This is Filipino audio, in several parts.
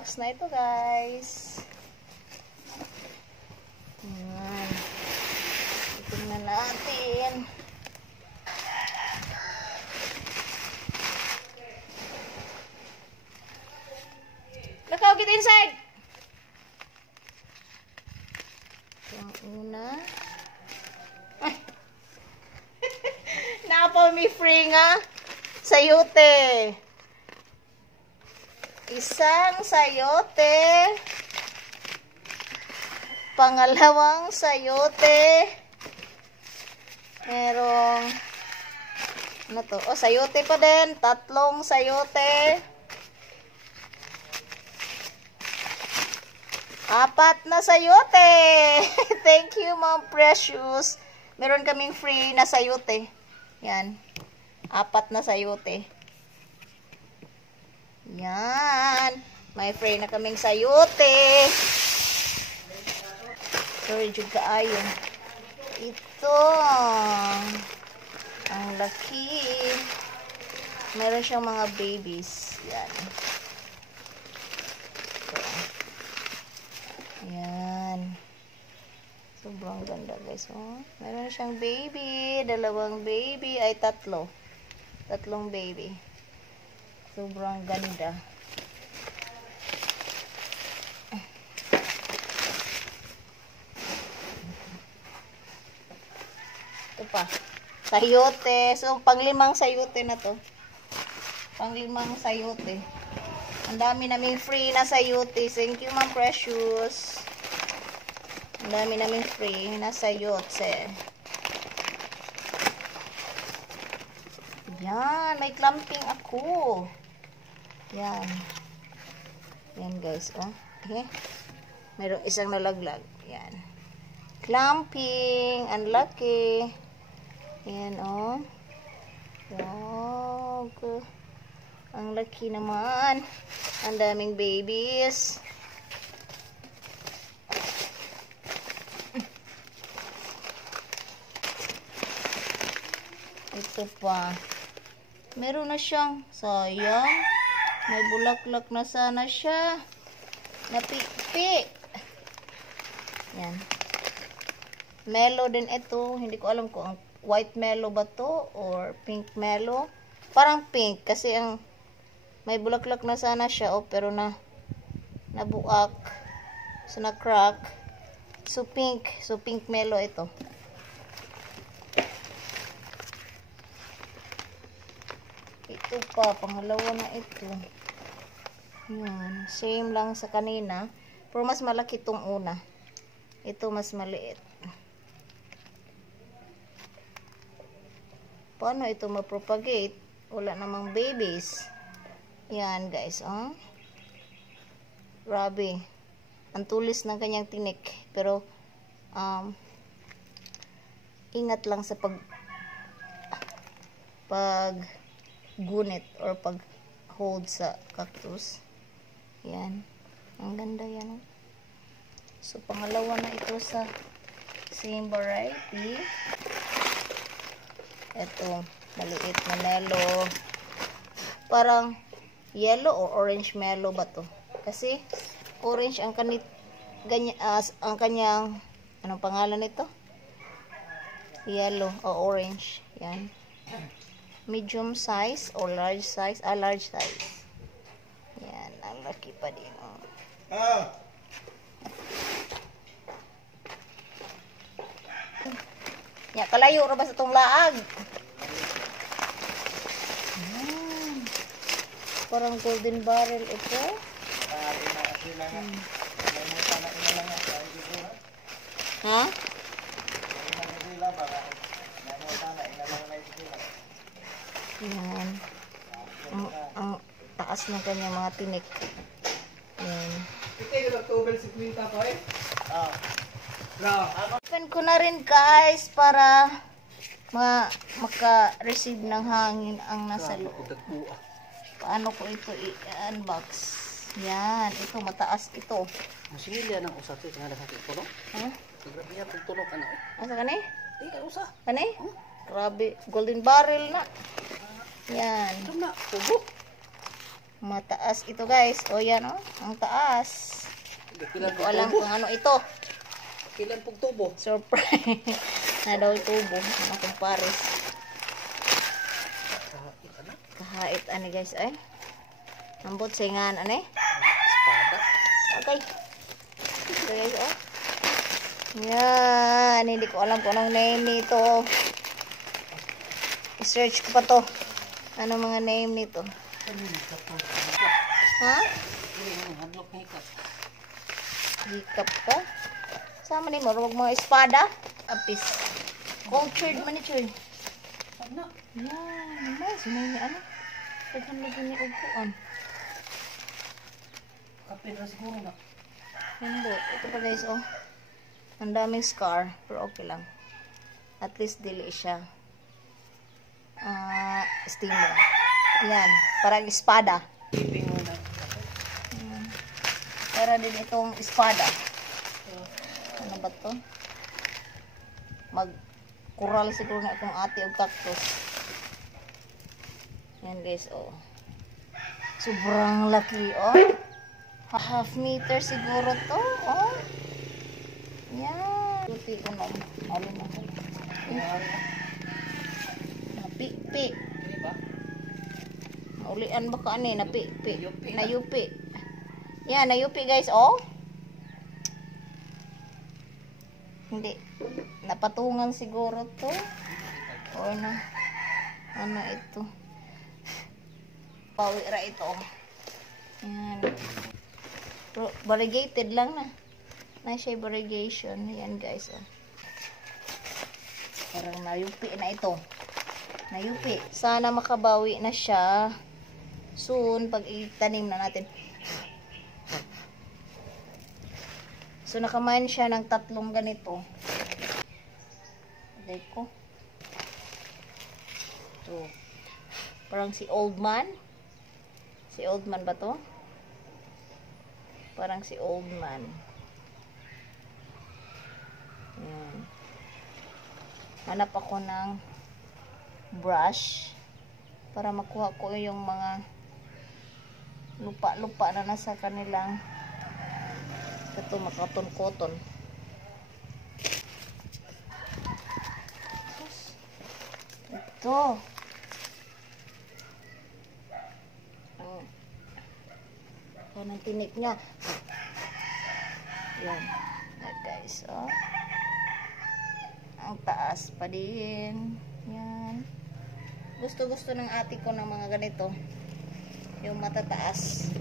box na ito, guys. Ayan. Tingnan natin. Lakaw, get inside! Ito ang una. Ay! Naapal mi free nga. Sayote. Isang sayote. Pangalawang sayote. Merong ano to? Oh, sayote pa din. Tatlong sayote. Apat na sayote. Thank you, Ma'am Precious. Meron kaming free na sayote. Yan. Apat na sayote. Yan. May free na kaming sayote. Sorry, jud kaayo. Ito. Ang laki. Meron siyang mga babies. Yan. Yan. Sobrang ganda, guys. Oh. Meron siyang baby. Dalawang baby. Ay, tatlo. Tatlong baby. Sobrang ganda. Ito pa. Sayote. So, panglimang sayote na to. Panglimang sayote. Ang dami naming free na sayote. Thank you, Ma'am Precious. Ang dami naming free na sayote. Yan. May clamping ako. Yan. Yan, guys. Oh. Okay. Mayroong isang nalaglag. Yan. Clamping. Ang laki. Yan, oh. Wow. Good. Ang laki naman. Ang daming babies. Ito pa. Meron na siyang sayang. May bulaklak na sana siya. Napikpik. Yan. Melo din ito. Hindi ko alam kung white melo ba to or pink melo. Parang pink kasi ang may bulaklak na sana siya, oh, pero nabuak. So na crack. So pink melo ito. Ito pa, pangalawa na ito. Yan, same lang sa kanina, pero mas malaki itong una. Ito mas maliit. Paano ito ma-propagate? Wala namang babies. Yan, guys, oh. Grabe. Ang tulis ng kanyang tinik. Pero, ingat lang sa gunit or pag hold sa cactus. Yan. Ang ganda yan. So, pangalawa na ito sa same variety. Ito. Maliit na melo. Parang yellow or orange melo ba to? Kasi orange ang ang kanyang anong pangalan nito? Yellow o orange. Yan. Medium size or large size? Large size. Yan. Ang laki pa din. Ya, kalayo ra ba sa itong laag? Parang golden barrel ito. Ha? Yan. Ang taas ng kanyang mga tinik. Yan. Open ko na rin, guys, para maka-receive ng hangin ang nasa loob. Paano ko ito i-unbox? Yan, ito mataas ito. Masimilya ng usap ito nga sa tulog. Ha? Grabe yan kung tulog ano. Asa kanay? Kay usa. Kanay? Grabe, golden barrel na. Yan. Ito na, tubo. Mataas ito guys. O yan o. Ang taas. Hindi ko alam kung ano ito. Ilan pong tubo? Surprise. Na daw tubo. Ang akong pares. Kahait ani guys ay. Ambot singan ani. Espada. Okay. Ito guys oh. Yan. Hindi ko alam kung anong name nito. I-search ko pa to. Ano mga name nito? Ha? Hikap ka? Sama ni mo, huwag mga espada. Apis. Cultured manicure. Ano? Yan. Nice. May ni ano? Paghan ni upuan. Kape na siguro na. Hindi. Ito pa guys, oh. Ang daming scar. Pero okay lang. At least dili siya. Steamer. Yan. Parang espada. Piping mo na. Para din itong espada. Ano ba to? Mag-kural siguro na itong ate o cactus. Yan guys, oh. Sobrang laki, oh. Half meter siguro to, oh. Yan. Tuti ko na. Alin na. Napi-pi. Diba? Ulian ba ka ani? Napi-pi. Nayupi. Nayupi. Yan, nayupi guys, oh. Hindi. Napatungan siguro to. Or na. Ano ito? Pawira ito. Yan. Pero variegated lang na. Na siya variegation. Yan guys. Oh. Parang nayupi na ito. Nayupi. Sana makabawi na siya. Soon, pag itanim na natin. So, nakamain siya ng 3 ganito. Aday ko. Ito. Parang si old man. Si old man ba to? Parang si old man. Ayan. Hanap ako ng brush para makuha ko yung mga lupa-lupa na nasa kanilang ito makaton-koton. Ito. Yan ang tinik niya. Yan. Yan guys. Oh. Ang taas pa din. Yan. Gusto-gusto ng ate ko ng mga ganito. Yung matataas.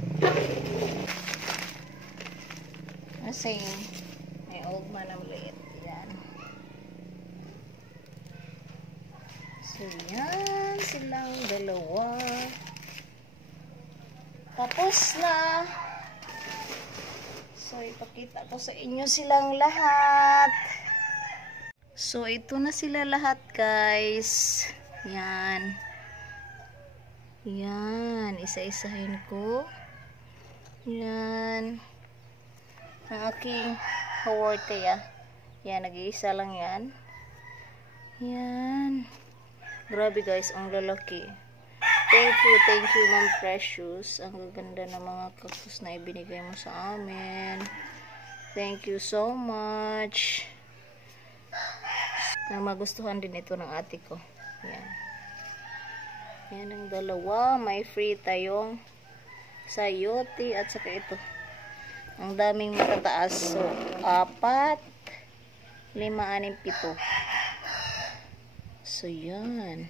Kasi may old man na maliit. Yan. So, yan silang dalawa. Tapos na. So, ipakita ko sa inyo silang lahat. So, ito na sila lahat, guys. Yan. Yan. Isa-isahin ko. Yan. Ang aking haworte, yan, nag-iisa lang yan. Yan. Grabe guys, ang lalaki. Thank you Ma'am Precious. Ang gaganda ng mga cactus na ibinigay mo sa amin. Thank you so much. Na magustuhan din ito ng ate ko. Yan. Yan ang dalawa. May free tayong sayote at saka ito. Ang daming matataas. So, 4, 5, 6, 7. So, yan.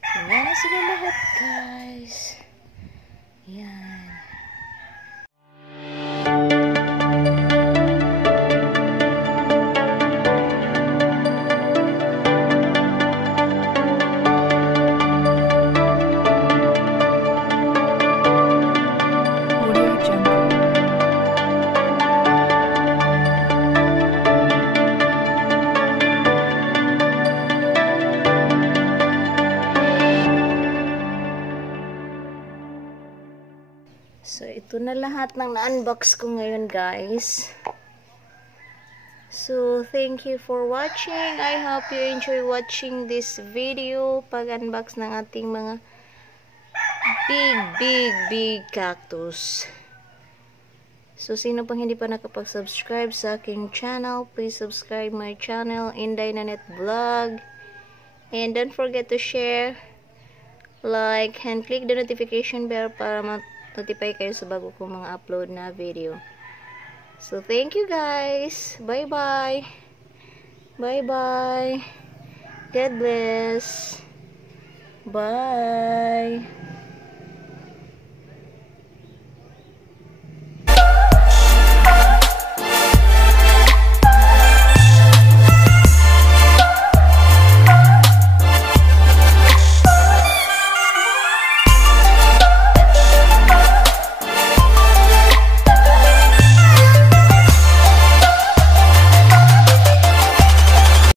Yan na sila lahat, guys. Yan. So, ito na lahat ng na-unbox ko ngayon, guys. So, thank you for watching. I hope you enjoy watching this video. Pag-unbox ng ating mga big cactus. So, sino pang hindi pa nakapag-subscribe sa aking channel, please subscribe my channel, Inday Nanet Vlog. And don't forget to share, like, and click the notification bell para ma-notify kayo sa bago kong mga upload na video. So, thank you guys. Bye-bye. Bye-bye. God bless. Bye.